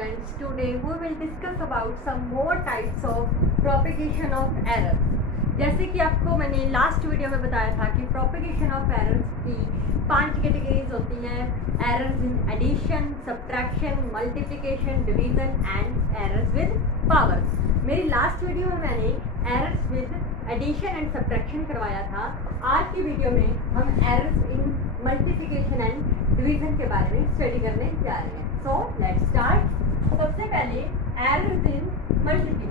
students, today we will discuss about some more types of propagation of errors. जैसे कि आपको मैंने last video में बताया था कि प्रोपेगेशन ऑफ एरर्स की 5 कैटेगरीज होती हैं: errors in addition, subtraction, multiplication, division and errors with powers. मेरी लास्ट वीडियो में मैंने errors with addition and subtraction करवाया था। आज की वीडियो में हम errors in multiplication and division के बारे में स्टडी करने जा रहे हैं। So let's start. सबसे पहले errors in multiplication.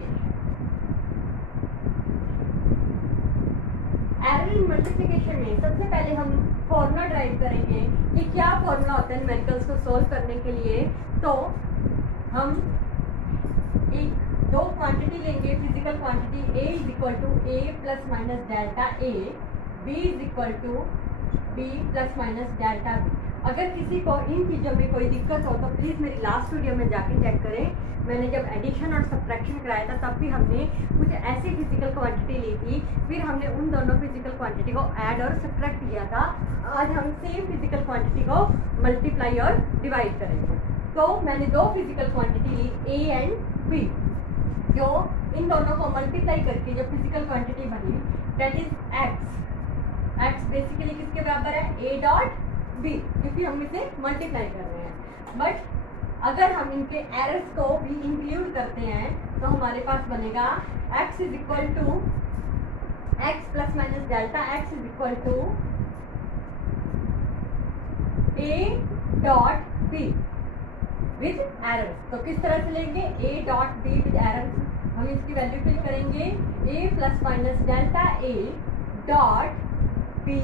Error in multiplication में सबसे पहले हम फॉर्मूला ड्राइव करेंगे कि क्या फॉर्मूला होता है न्यूमेरिकल्स को सॉल्व करने के लिए। तो हम दो क्वांटिटी लेंगे, physical quantity a is equal to a plus minus delta a, b is equal to b plus minus delta b। अगर किसी को इन चीज़ों में कोई दिक्कत हो तो प्लीज़ मेरी लास्ट वीडियो में जाके चेक करें। मैंने जब एडिशन और सब्ट्रैक्शन कराया था तब भी हमने कुछ ऐसी फिजिकल क्वांटिटी ली थी, फिर हमने उन दोनों फिजिकल क्वांटिटी को ऐड और सब्ट्रैक्ट किया था। आज हम सेम फिजिकल क्वांटिटी को मल्टीप्लाई और डिवाइड करेंगे। तो मैंने दो फिजिकल क्वांटिटी ली a एंड b, जो इन दोनों को मल्टीप्लाई करके जो फिजिकल क्वांटिटी बनी दैट इज x बेसिकली किसके बराबर है? a डॉट b, क्योंकि हम इसे मल्टीप्लाई कर रहे हैं। बट अगर हम इनके एरर्स को भी इंक्लूड करते हैं तो हमारे पास बनेगा x is equal to x plus minus delta x is equal to a dot b with errors. तो किस तरह से लेंगे? a dot b with errors. हम इसकी वैल्यू फिल करेंगे a plus minus delta a dot b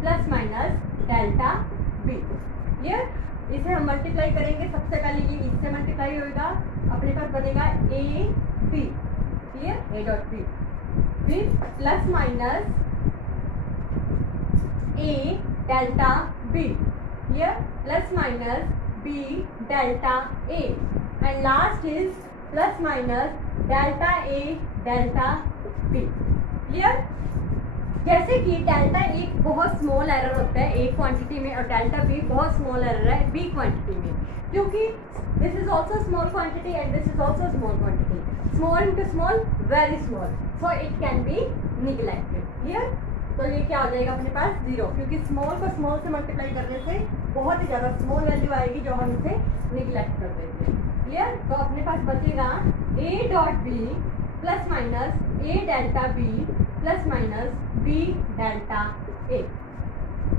plus minus delta b। Clear? इसे हम मल्टीप्लाई करेंगे। सबसे पहले ये इससे मल्टीप्लाई होगा, अपने पास बनेगा a b। Clear? a dot b फिर plus minus a delta b। Clear? Plus minus b delta a and last is plus minus delta a delta b। Clear? जैसे कि डेल्टा एक बहुत स्मॉल एरर होता है एक क्वांटिटी में और डेल्टा बी बहुत स्मॉल एरर है बी क्वांटिटी में, क्योंकि this is also small quantity and this is also small quantity. Small into small very small, so it can be neglected. Clear? तो ये क्या हो जाएगा अपने पास? 0, क्योंकि स्मॉल को स्मॉल से मल्टीप्लाई करने से बहुत ही ज़्यादा स्मॉल वैल्यू आएगी जो हम इसे निगलेक्ट कर देंगे। क्लियर? तो अपने पास बचेगा a dot B plus minus a delta b plus minus b delta a।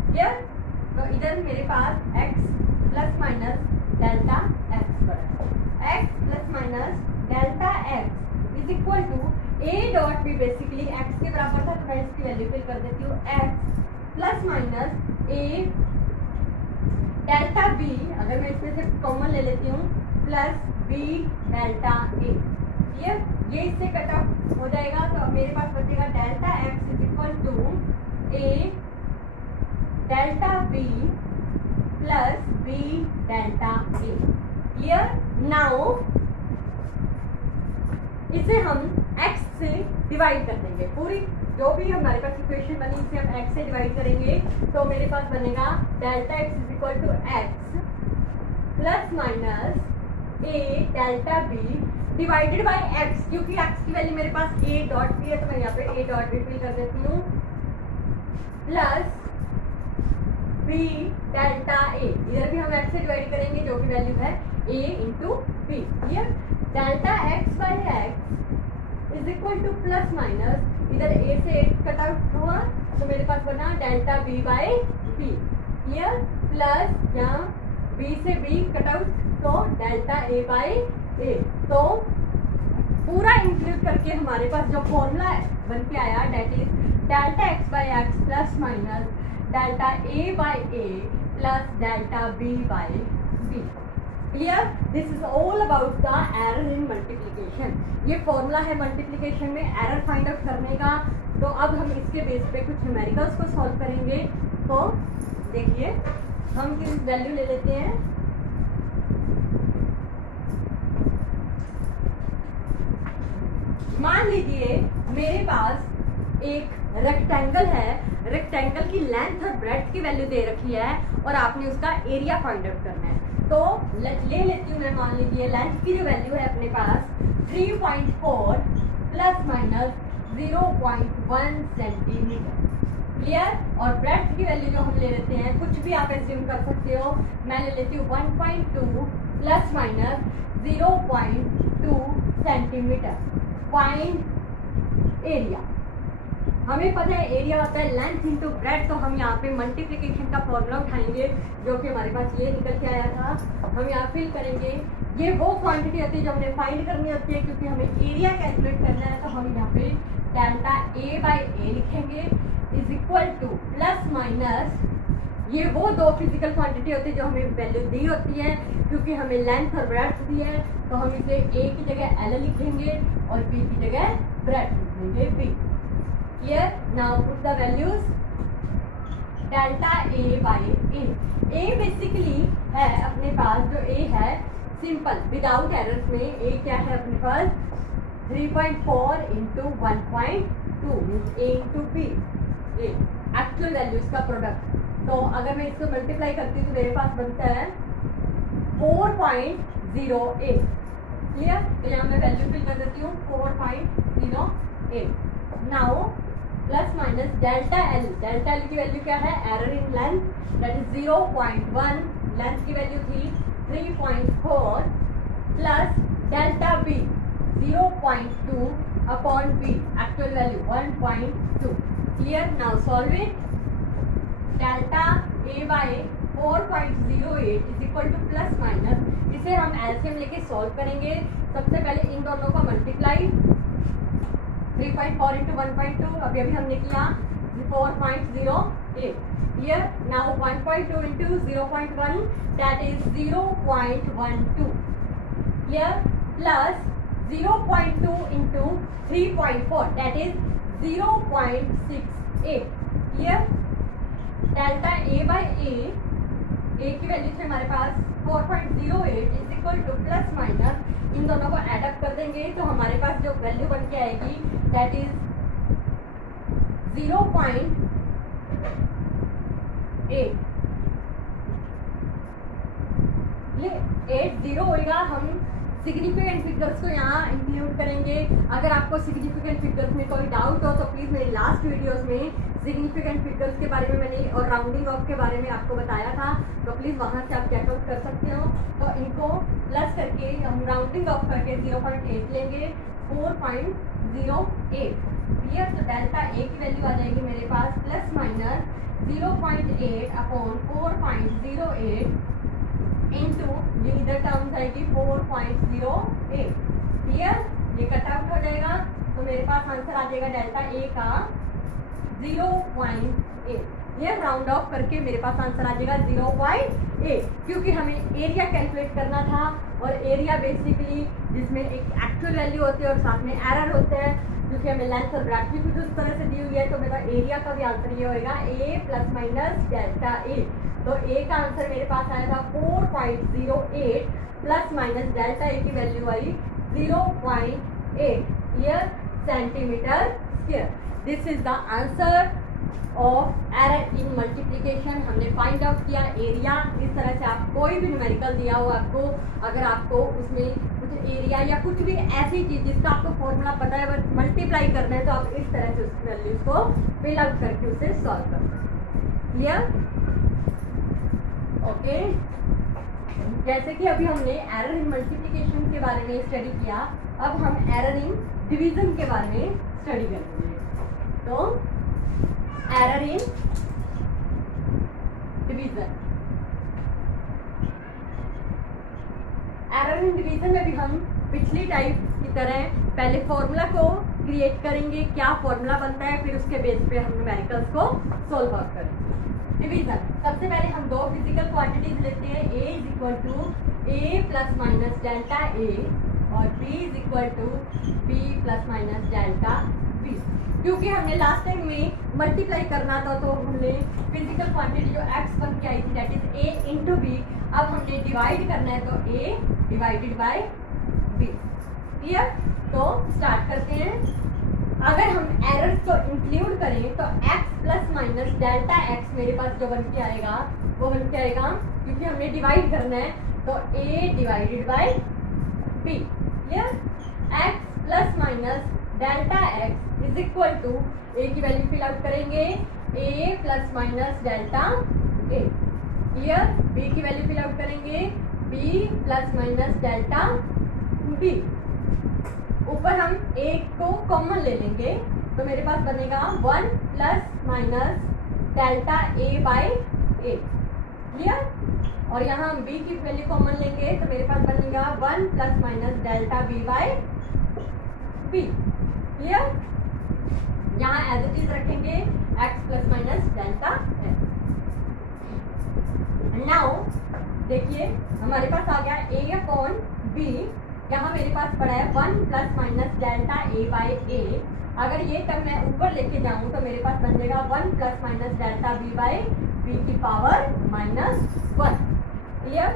Clear? तो इधर मेरे पास x plus minus delta x पड़ा। x plus minus delta x is equal to a dot b, basically x के बराबर था तो मैं इसकी वैल्यू फिल कर देती हूँ x plus minus a delta b, अगर मैं इसमें से कॉमन ले लेती हूँ, plus b delta a। Clear? ये इससे कट ऑफ हो जाएगा तो मेरे पास बचेगा delta x is equal to a delta b plus b delta a। Clear? Now इसे हम x से डिवाइड कर देंगे। पूरी जो भी हमारे पास इक्वेशन बनी इसे हम x से डिवाइड करेंगे तो मेरे पास बनेगा delta x is equal to x plus minus a delta b divided by x, क्योंकि x की वैल्यू मेरे पास a डॉट b है तो मैं यहाँ पे a डॉट b फिल कर देती हूँ, प्लस b डेल्टा a। इधर भी हम x से डिवाइड करेंगे जो कि वैल्यू है a into b। Clear? Delta x by x is equal to plus minus, इधर a से a कट आउट हुआ तो मेरे पास बना delta b by b। Clear? Plus यहाँ b से b कट आउट तो डेल्टा a बाय a। तो पूरा इंक्लूड करके हमारे पास जो फॉर्मूला बन के आया that is delta x by x plus minus delta a by a plus delta b by b। Clear? This is all about the error in multiplication. ये formula है मल्टीप्लिकेशन में एरर फाइंड आउट करने का। तो अब हम इसके base पे कुछ न्यूमेरिकल्स को सॉल्व करेंगे। तो देखिए हम किस वैल्यू ले लेते हैं। मान लीजिए मेरे पास एक रेक्टेंगल है, रेक्टेंगल की लेंथ और ब्रेड्थ की वैल्यू दे रखी है और आपने उसका एरिया फाइंड आउट करना है। तो ले लेती हूँ मैं, मान लीजिए लेंथ की जो वैल्यू है अपने पास 3.4 प्लस माइनस 0.1 सेंटीमीटर, क्लियर। और ब्रेड्थ की वैल्यू जो हम ले लेते हैं, कुछ भी आप एज्यूम कर सकते हो, मैं ले लेती हूँ 1.2 plus minus 0.2 centimetre. Find area, हमें पता है एरिया होता है लेंथ इंटू ब्रेड्थ, तो हम यहाँ पे मल्टीप्लिकेशन का फॉर्मूला उठाएंगे जो कि हमारे पास ये निकल के आया था। हम यहाँ फिल करेंगे, ये वो क्वांटिटी होती है जो हमने फाइंड करनी होती है, क्योंकि हमें एरिया कैलकुलेट करना है। तो हम यहाँ पे डेल्टा ए बाई ए लिखेंगे is equal to plus minus, ये वो दो फिजिकल क्वांटिटी होती है जो हमें वैल्यू दी होती है, क्योंकि हमें लेंथ और ब्रेड्थ दी है, तो हम इसे ए की जगह एल लिखेंगे और बी की जगह ब्रेड्थ लिखेंगे B. Clear. Now put the values, delta A by A. A basically है अपने पास, जो ए है सिंपल विदाउट एरर्स में, ए क्या है अपने पास 3.4 इंटू 1.2 मीन्स ए इंटू बी, ए एक्चुअल वैल्यूज का प्रोडक्ट। तो अगर मैं इसको मल्टीप्लाई करती हूँ तो मेरे पास बनता है 4.08। क्लियर। तो यहाँ मैं वैल्यू फिल कर देती हूँ 4.08। Now plus minus delta L, delta L की वैल्यू क्या है, error in length, that is 0.1, length की वैल्यू थी 3.4 plus delta B 0.2 upon B actual value 1.2। Clear. Now solve it, delta A by 4.08 is equal to plus minus, इसे हम LCM लेके solve करेंगे। सबसे पहले इन दोनों को मल्टीप्लाई, 3.4 इंटू 1.2 अभी हमने किया 4.08। Here now 1.2 into 0.1 that is 0.12. Here plus 0.2 into 3.4 that is 0.68. Here delta a by a की वैल्यू से हमारे पास 4.08 is equal to plus minus, इन दोनों को एड अप कर देंगे तो हमारे पास जो वैल्यू बन के आएगी दैट इज 0.8। ये 80 होगा। हम सिग्निफिकेंट फिगर्स को यहाँ इंक्लूड करेंगे। अगर आपको सिग्निफिकेंट फिगर्स में कोई डाउट हो तो प्लीज़ मेरी लास्ट वीडियोस में सिग्निफिकेंट फिगर्स के बारे में मैंने और राउंडिंग ऑफ के बारे में आपको बताया था, तो प्लीज़ वहाँ से आप चेकआउट कर सकते हो। तो इनको प्लस करके हम राउंडिंग ऑफ करके 0.8 लेंगे, 4.08। क्लियर। तो डेल्टा ए की वैल्यू आ जाएगी मेरे पास प्लस माइनस 0.8 अपॉन 4.08 इंटू ये इधर टर्म्स आएगी 4.08। क्लियर। ये कट आउट हो जाएगा तो मेरे पास आंसर आ जाएगा डेल्टा ए का 0.8। ये राउंड ऑफ करके मेरे पास आंसर आ जाएगा 0.8, क्योंकि हमें एरिया कैलकुलेट करना था और एरिया बेसिकली जिसमें एक एक्चुअल वैल्यू होती है और साथ में एरर होते हैं, क्योंकि हमें लेंथ और ब्रेड्थ भी कुछ उस तरह से दी हुई है। तो मेरा एरिया का भी आंसर ये होएगा ए प्लस माइनस डेल्टा ए। तो ए का आंसर मेरे पास आया था 4.08 प्लस माइनस डेल्टा ए की value I 0.8 centimetre square. This is the answer of error in multiplication. हमने फाइंड आउट किया एरिया। इस तरह से आप कोई भी न्यूमेरिकल दिया हो आपको, अगर आपको उसमें कुछ एरिया या कुछ भी ऐसी चीज़ जिसका आपको फॉर्मूला पता है बट मल्टीप्लाई करना है, तो आप इस तरह से उस वैल्यूज को फिल आउट करके उसे सॉल्व कर सकते हैं। क्लियर। ओके। जैसे कि अभी हमने एरर इन मल्टीप्लिकेशन के बारे में स्टडी किया, अब हम एरर इन डिवीजन के बारे में स्टडी करेंगे। तो error in division, error in division में भी हम पिछली टाइप की तरह पहले फॉर्मूला को क्रिएट करेंगे, क्या फॉर्मूला बनता है, फिर उसके बेस पे हम न्यूमेरिकल्स को सोल्व आउट करेंगे। डिवीजन, सबसे पहले हम दो फिजिकल क्वांटिटीज लेते हैं, a is equal to a plus minus delta a और b is equal to b plus minus delta b। क्योंकि हमने लास्ट टाइम में मल्टीप्लाई करना था तो हमने फिजिकल क्वांटिटी जो x बन के आई थी that is a into B, अब हमने डिवाइड करना है तो a divided by b। Clear. तो स्टार्ट करते हैं। अगर हम एरर्स को इंक्लूड माइनस डेल्टा एक्स मेरे पास जो बन के आएगा वो बन के आएगा, क्योंकि हमने डिवाइड करना है तो a divided by b। Clear? x plus minus delta x is equal to, a की वैल्यू फिल आउट करेंगे a plus minus delta a। Clear? b की वैल्यू फिल आउट करेंगे b plus minus delta b। ऊपर हम a को common ले लेंगे तो मेरे पास बनेगा 1 plus minus delta a by a। Clear? और यहाँ हम b की वैल्यू कॉमन लेंगे तो मेरे पास बनेगा 1 plus minus delta b by b। Clear? यहाँ एज इट इज रखेंगे x plus minus delta x। Now देखिए हमारे पास आ गया a अपॉन b। यहाँ मेरे पास पड़ा है 1 plus minus delta a by a। अगर ये टर्म मैं ऊपर लेके जाऊँ तो मेरे पास बन जाएगा 1 plus minus delta b by b की power -1। Clear?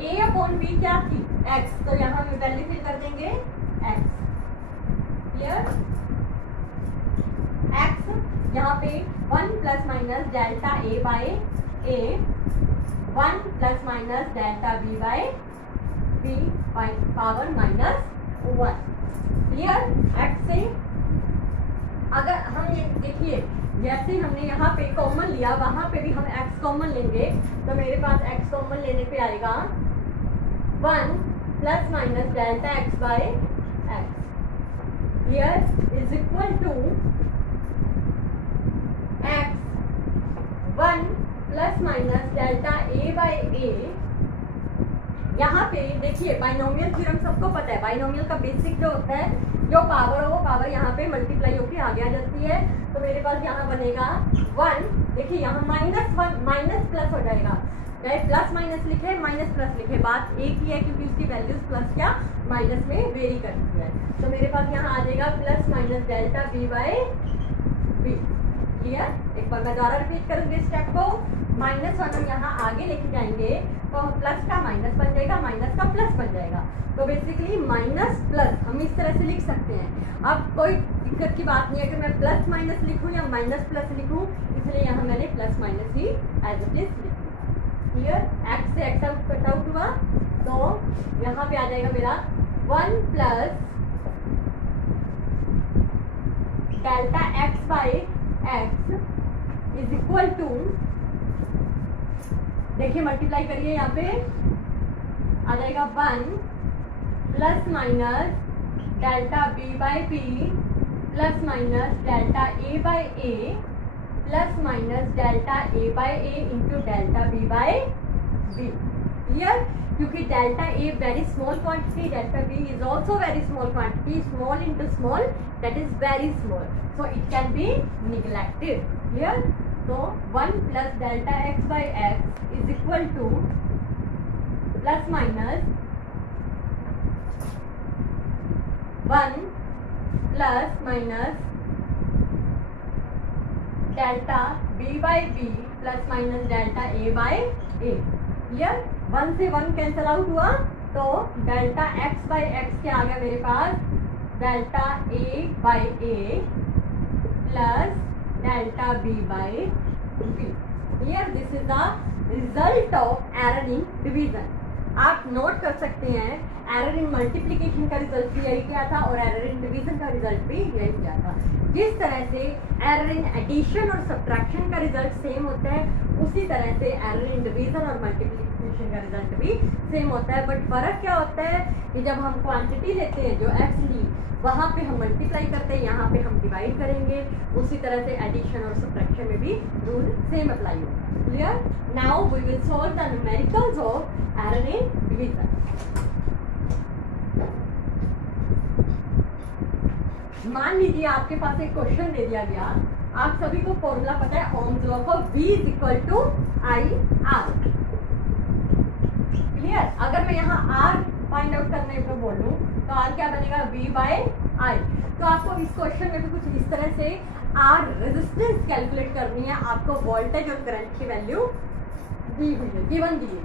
a upon b क्या थी? x, तो यहाँ हम वैल्यू फिल कर देंगे x। क्लियर? x यहाँ पे 1 plus minus delta a by a, 1 plus minus delta b by b power -1। Clear? x से अगर हम ये देखिए जैसे हमने यहाँ पे कॉमन लिया वहाँ पे भी हम x कॉमन लेंगे तो मेरे पास x कॉमन लेने पे आएगा 1 plus minus delta x by x। Clear? Is equal to x 1 plus minus delta a by a। यहाँ पे देखिए बाइनोमियल थ्योरम सबको पता है, बाइनोमियल का बेसिक जो होता है, जो पावर हो वो पावर यहाँ पे मल्टीप्लाई होके आगे आ जाती है। तो मेरे पास यहाँ बनेगा 1, देखिए यहाँ -1 माइनस प्लस हो जाएगा, चाहे प्लस माइनस लिखे माइनस प्लस लिखे बात एक ही है, क्योंकि उसकी वैल्यूज प्लस क्या माइनस में वेरी करती है। तो मेरे पास यहाँ आ जाएगा plus minus delta b by b। Clear? एक बार मैं दोबारा रिपीट करूंगी स्टेप को। -1 हम यहाँ आगे लेके जाएंगे तो प्लस का माइनस बन जाएगा, माइनस का प्लस बन जाएगा। तो बेसिकली माइनस प्लस हम इस तरह से लिख सकते हैं। अब कोई दिक्कत की बात नहीं है कि मैं प्लस माइनस लिखूं या माइनस प्लस लिखूं, इसलिए यहाँ मैंने प्लस माइनस ही एज इट इज लिख दिया। क्लियर? x से x आउट कट आउट हुआ तो यहाँ पे आ जाएगा मेरा 1 plus delta x by x is equal to, देखिए मल्टीप्लाई करिए यहाँ पे आ जाएगा 1 plus minus delta b by b plus minus delta a by a plus minus delta a by a into delta b by b। Clear? क्योंकि delta a very small quantity, delta b is also very small quantity, small into small that is very small, so it can be neglected. Clear? तो 1 plus delta x by x is equal to plus minus 1 plus minus delta b by b plus minus delta a by a। Clear? 1 से 1 cancel out हुआ तो delta x by x क्या आ गया मेरे पास? Delta a by a plus delta b by b। Clear? This is the result of error in division. आप note कर सकते हैं एरर इन मल्टीप्लिकेशन का रिजल्ट भी यही क्या था और एरर इन डिवीजन का रिजल्ट भी यही क्या था। जिस तरह से एरर इन एडिशन और सब्ट्रैक्शन का रिजल्ट सेम होता है, उसी तरह से एरर इन डिवीजन और मल्टीप्लिकेशन का रिजल्ट भी सेम होता है। बट फर्क क्या होता है कि जब हम क्वांटिटी लेते हैं जो एक्स ली, वहाँ पे हम मल्टीप्लाई करते हैं, यहाँ पे हम डिवाइड करेंगे। उसी तरह से एडिशन और सब्ट्रैक्शन में भी रूल सेम अप्लाई होगा। Clear? Now we will solve the numericals of error in division. मान लीजिए आपके पास एक क्वेश्चन दे दिया गया, आप सभी को फॉर्मूला पता है ओम्स लॉ का, V is equal to I R. Clear? अगर मैं यहाँ R फाइंड आउट करने को बोलूँ तो R क्या बनेगा? V by I। तो आपको इस क्वेश्चन में भी कुछ इस तरह से R रेजिस्टेंस कैलकुलेट करनी है। आपको वोल्टेज और करंट की वैल्यू दी हुई है, गिवन दी है।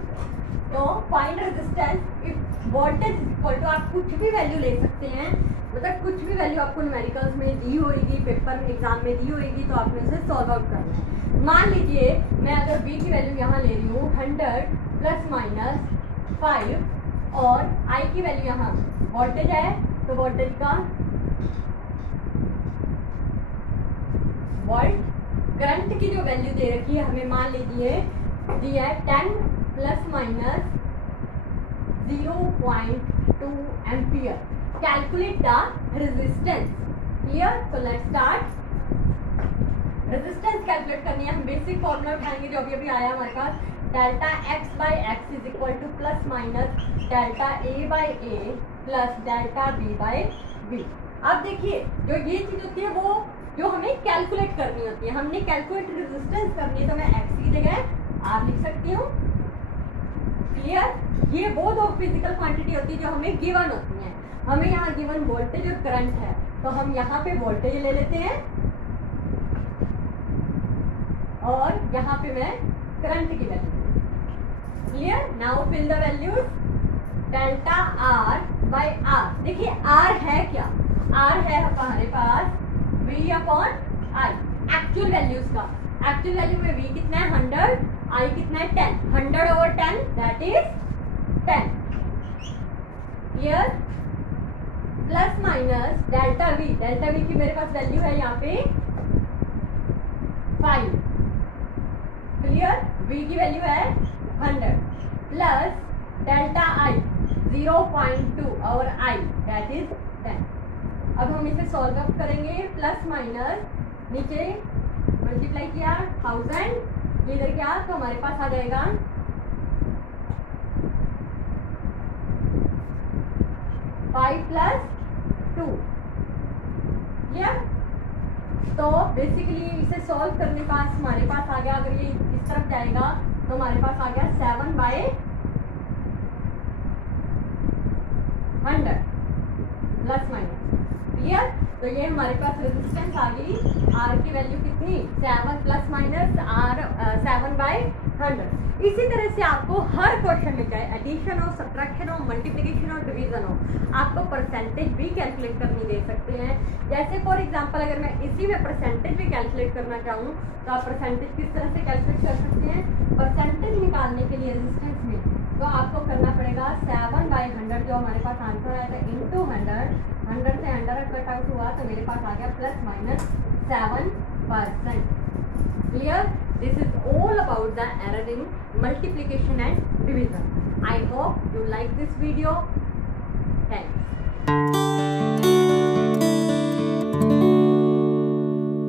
तो find resistance if voltage is equal to, आप कुछ भी वैल्यू ले सकते हैं, मतलब कुछ भी वैल्यू आपको न्यूमेरिकल्स में दी होगी, पेपर में एग्जाम में दी होगी, तो आपने उसे सॉल्व आउट करना है। मान लीजिए मैं अगर V की वैल्यू यहाँ ले रही हूँ 100 प्लस माइनस 5 और I की वैल्यू यहाँ वोल्टेज है, तो वोल्टेज का वोल्ट, करंट की जो वैल्यू दे रखी है हमें, मान लीजिए दी है 10 plus minus 0.2 ampere. Calculate the resistance. Clear? तो लेट्स स्टार्ट। रेजिस्टेंस कैलकुलेट करनी है, हम बेसिक फॉर्मूला उठाएंगे जो अभी अभी आया हमारे पास, delta x by x is equal to plus minus delta A by a plus delta b by b. अब देखिए जो ये चीज होती है वो जो हमें कैलकुलेट करनी होती है, हमने कैलकुलेट रेजिस्टेंस करनी है, तो मैं एक्स की जगह आर लिख सकती हूँ। क्लियर? ये वो दो फिजिकल क्वांटिटी होती है जो हमें गिवन होती है। हमें यहाँ गिवन वोल्टेज और करंट है, तो हम यहाँ पे वोल्टेज ले लेते हैं और यहाँ पे मैं करंट की value. Clear? Now fill the values. Delta R by R, देखिए आर है क्या, आर है हमारे पास V upon I, actual values का। एक्चुअल वैल्यू में V कितना है 100, I कितना है 10, 100 over 10 that is 10। Clear? Plus minus delta V, delta V की मेरे पास वैल्यू है यहाँ पे 5। क्लियर? V की वैल्यू है 100 प्लस डेल्टा I 0.2 और I दैट इज 10। अब हम इसे सॉल्व अप करेंगे, प्लस माइनस नीचे मल्टीप्लाई किया 1000, ये इधर क्या, तो हमारे पास आ जाएगा 5 प्लस 2। क्लियर? तो बेसिकली इसे सॉल्व करने के पास हमारे पास आ गया, अगर ये इस तरफ जाएगा तो हमारे पास आ गया 7/100 प्लस माइनस। क्लियर? तो ये हमारे पास रेजिस्टेंस आ गई, आर की वैल्यू कितनी 7 प्लस माइनस आर 7/100। इसी तरह से आपको हर क्वेश्चन में, चाहे एडिशन हो, सब्ट्रैक्शन हो, मल्टीप्लिकेशन हो, डिवीजन हो, आपको परसेंटेज भी कैलकुलेट करनी दे सकते हैं। जैसे फॉर एग्जांपल अगर मैं इसी में परसेंटेज भी कैलकुलेट करना चाहूँ तो आप परसेंटेज किस तरह से कैलकुलेट कर सकते हैं। परसेंटेज निकालने के लिए रेजिस्टेंस में तो आपको करना पड़ेगा 7/100, जो हमारे पास आंसर आया था, इंटू 100 से 100 कट आउट हुआ तो मेरे पास आ गया plus minus 7%। Clear? This is all about the error in multiplication and division. I hope you like this video. Thanks.